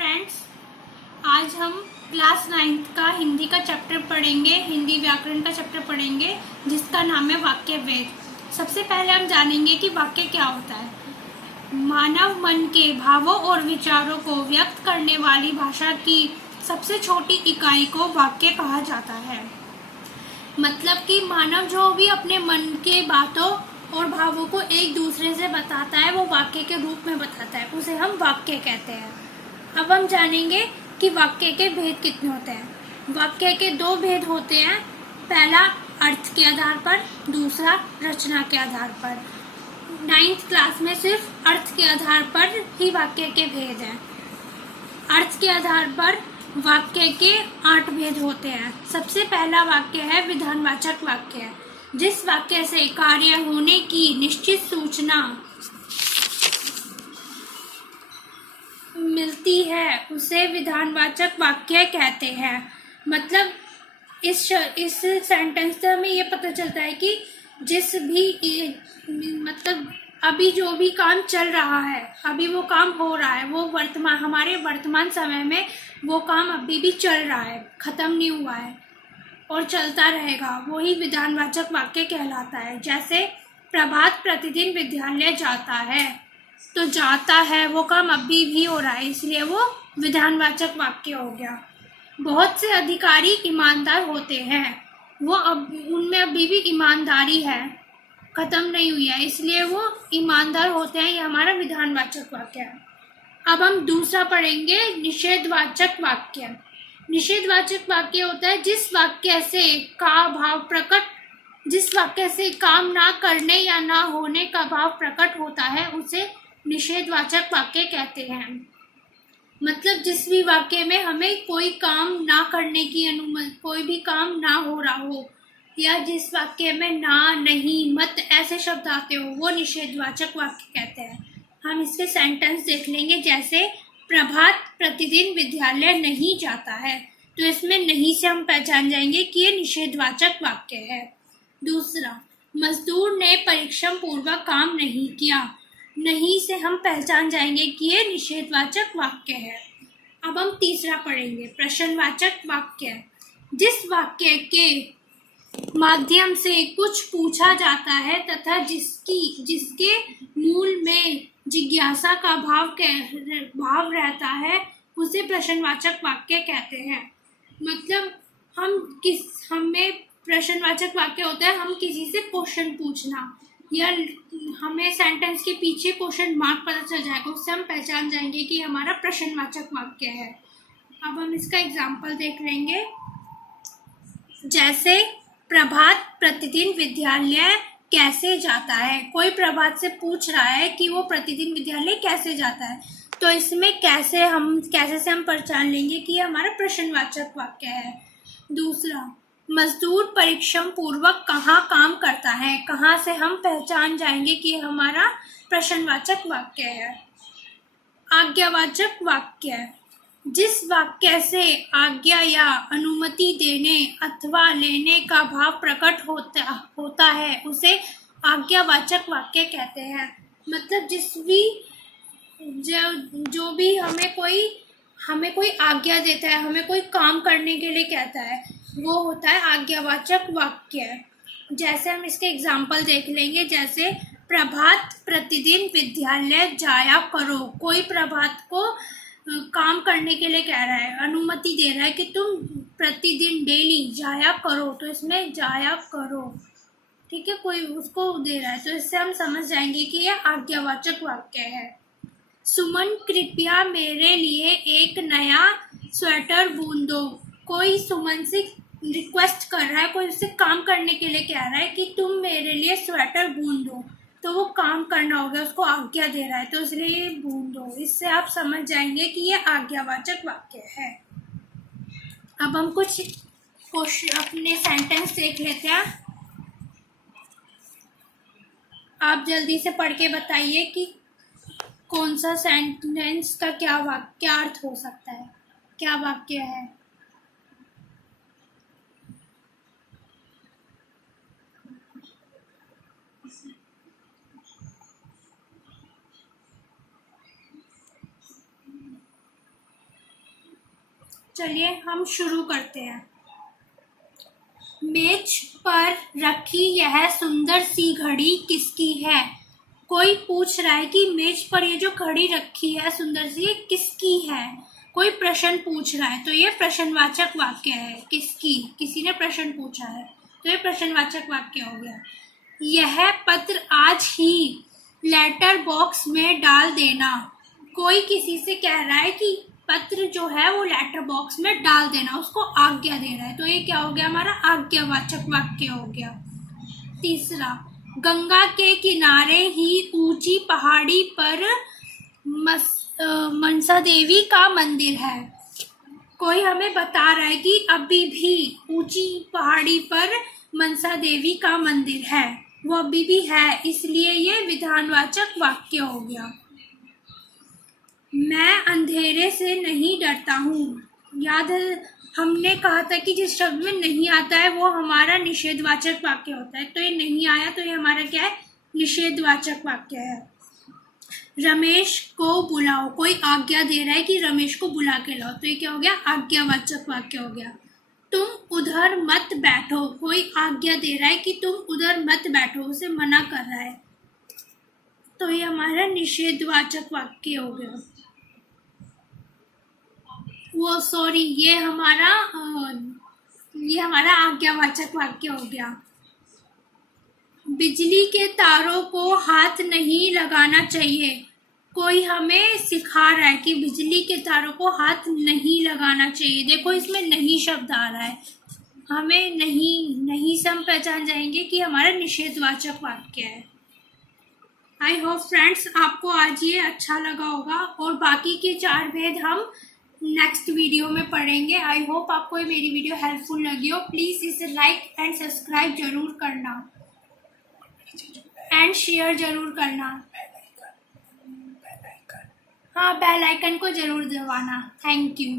Friends, आज हम class 9th का हिंदी का चैप्टर पढ़ेंगे। हिंदी व्याकरण का चैप्टर पढ़ेंगे जिसका नाम है वाक्य वेद। सबसे पहले हम जानेंगे कि वाक्य क्या होता है। मानव मन के भावों और विचारों को व्यक्त करने वाली भाषा की सबसे छोटी इकाई को वाक्य कहा जाता है। मतलब कि मानव जो भी अपने मन के बातों और भावों को एक दूसरे से बताता है वो वाक्य के रूप में बताता है, उसे हम वाक्य कहते हैं। अब हम जानेंगे कि वाक्य के भेद कितने होते हैं। वाक्य के दो भेद होते हैं, पहला अर्थ के आधार पर, दूसरा रचना के आधार पर। 9th क्लास में सिर्फ अर्थ के आधार पर ही वाक्य के भेद हैं। अर्थ के आधार पर वाक्य के 8 भेद होते हैं। सबसे पहला वाक्य है विधानवाचक वाक्य। जिस वाक्य से कार्य होने की निश्चित सूचना मिलती है उसे विधानवाचक वाक्य कहते हैं। मतलब इस सेंटेंस से हमें ये पता चलता है कि जिस भी मतलब अभी जो भी काम चल रहा है, अभी वो काम हो रहा है, वो हमारे वर्तमान समय में वो काम अभी भी चल रहा है, खत्म नहीं हुआ है और चलता रहेगा, वही विधानवाचक वाक्य कहलाता है। जैसे प्रभात प्रतिदिन विद्यालय जाता है, तो जाता है वो काम अभी भी हो रहा है, इसलिए वो विधानवाचक वाक्य हो गया। बहुत से अधिकारी ईमानदार होते हैं, वो उनमें अभी भी ईमानदारी है, खत्म नहीं हुई है, इसलिए वो ईमानदार होते हैं, ये हमारा विधानवाचक वाक्य है। अब हम दूसरा पढ़ेंगे निषेधवाचक वाक्य। निषेधवाचक वाक्य होता है जिस वाक्य से काम ना करने या ना होने का भाव प्रकट होता है उसे निषेधवाचक वाक्य कहते हैं। मतलब जिस भी वाक्य में हमें कोई काम ना करने की अनुमति, कोई भी काम ना हो रहा हो, या जिस वाक्य में ना, नहीं, मत ऐसे शब्द आते हो, वो निषेधवाचक वाक्य कहते हैं। हम इसके सेंटेंस देख लेंगे। जैसे प्रभात प्रतिदिन विद्यालय नहीं जाता है, तो इसमें नहीं से हम पहचान जाएंगे कि ये निषेधवाचक वाक्य है। दूसरा, मजदूर ने परिश्रम पूर्वक काम नहीं किया, नहीं से हम पहचान जाएंगे कि ये निषेधवाचक वाक्य है। अब हम तीसरा पढ़ेंगे प्रश्नवाचक वाक्य। जिस वाक्य के माध्यम से कुछ पूछा जाता है तथा जिसके मूल में जिज्ञासा का भाव रहता है उसे प्रश्नवाचक वाक्य कहते हैं। मतलब हमें प्रश्नवाचक वाक्य होता है हम किसी से क्वेश्चन पूछना, या हमें सेंटेंस के पीछे क्वेश्चन मार्क पता चल जाएगा, उससे हम पहचान जाएंगे कि हमारा प्रश्नवाचक वाक्य है। अब हम इसका एग्जाम्पल देख लेंगे। जैसे प्रभात प्रतिदिन विद्यालय कैसे जाता है। कोई प्रभात से पूछ रहा है कि वो प्रतिदिन विद्यालय कैसे जाता है, तो इसमें कैसे से हम पहचान लेंगे कि ये हमारा प्रश्नवाचक वाक्य है। दूसरा, मजदूर परिश्रम पूर्वक कहाँ काम करता है, कहाँ से हम पहचान जाएंगे कि हमारा प्रश्नवाचक वाक्य है। आज्ञावाचक वाक्य। जिस वाक्य से आज्ञा या अनुमति देने अथवा लेने का भाव प्रकट होता है उसे आज्ञावाचक वाक्य कहते हैं। मतलब जो भी हमें कोई आज्ञा देता है, हमें कोई काम करने के लिए कहता है, वो होता है आज्ञावाचक वाक्य। जैसे हम इसके एग्जाम्पल देख लेंगे। जैसे प्रभात प्रतिदिन विद्यालय जाया करो। कोई प्रभात को काम करने के लिए कह रहा है, अनुमति दे रहा है कि तुम प्रतिदिन डेली जाया करो, तो इसमें जाया करो, ठीक है, कोई उसको दे रहा है, तो इससे हम समझ जाएंगे कि यह आज्ञावाचक वाक्य है। सुमन कृपया मेरे लिए एक नया स्वेटर बुन दो। कोई सुमन से रिक्वेस्ट कर रहा है, कोई उससे काम करने के लिए कह रहा है कि तुम मेरे लिए स्वेटर बुन दो, तो वो काम करना होगा, उसको आज्ञा दे रहा है, तो इसलिए ये बुन दो। इससे आप समझ जाएंगे कि ये आज्ञावाचक वाक्य है। अब हम कुछ अपने सेंटेंस देख लेते हैं। आप जल्दी से पढ़ के बताइए कि कौन सा सेंटेंस का क्या अर्थ हो सकता है, क्या वाक्य है। चलिए हम शुरू करते हैं। मेज पर रखी यह सुंदर सी घड़ी किसकी है? कोई पूछ रहा है कि मेज पर ये जो घड़ी रखी है सुंदर सी, ये किसकी है? कोई प्रश्न पूछ रहा है, तो ये प्रश्नवाचक वाक्य है। किसकी, किसी ने प्रश्न पूछा है, तो ये प्रश्नवाचक वाक्य हो गया। यह पत्र आज ही लेटर बॉक्स में डाल देना। कोई किसी से कह रहा है कि पत्र जो है वो लेटर बॉक्स में डाल देना, उसको आज्ञा दे रहा है, तो ये क्या हो गया हमारा आज्ञावाचक वाक्य हो गया। तीसरा, गंगा के किनारे ही ऊंची पहाड़ी पर मनसा देवी का मंदिर है। कोई हमें बता रहा है कि अभी भी ऊंची पहाड़ी पर मनसा देवी का मंदिर है, वो अभी भी है, इसलिए ये विधानवाचक वाक्य हो गया। मैं अंधेरे से नहीं डरता हूँ। याद है हमने कहा था कि जिस शब्द में नहीं आता है वो हमारा निषेधवाचक वाक्य होता है, तो ये नहीं आया तो ये हमारा क्या है, निषेधवाचक वाक्य है। रमेश को बुलाओ, कोई आज्ञा दे रहा है कि रमेश को बुला के लाओ, तो ये क्या हो गया, आज्ञावाचक वाक्य हो गया। तुम उधर मत बैठो, कोई आज्ञा दे रहा है कि तुम उधर मत बैठो, उसे मना कर रहा है, तो ये हमारा निषेधवाचक वाक्य हो गया। ये हमारा आज्ञावाचक वाक्य हो गया। बिजली के तारों को हाथ नहीं लगाना चाहिए। कोई हमें सिखा रहा है कि बिजली के तारों को हाथ नहीं लगाना चाहिए। देखो इसमें नहीं शब्द आ रहा है, हमें नहीं से हम पहचान जाएंगे कि हमारा निषेधवाचक वाक्य है। आई होप फ्रेंड्स आपको आज ये अच्छा लगा होगा, और बाकी के 4 भेद हम नेक्स्ट वीडियो में पढ़ेंगे। आई होप आपको ये मेरी वीडियो हेल्पफुल लगी हो। प्लीज़ इसे लाइक एंड सब्सक्राइब जरूर करना एंड शेयर जरूर करना। हाँ, बेल आइकन को जरूर दबाना। Thank you.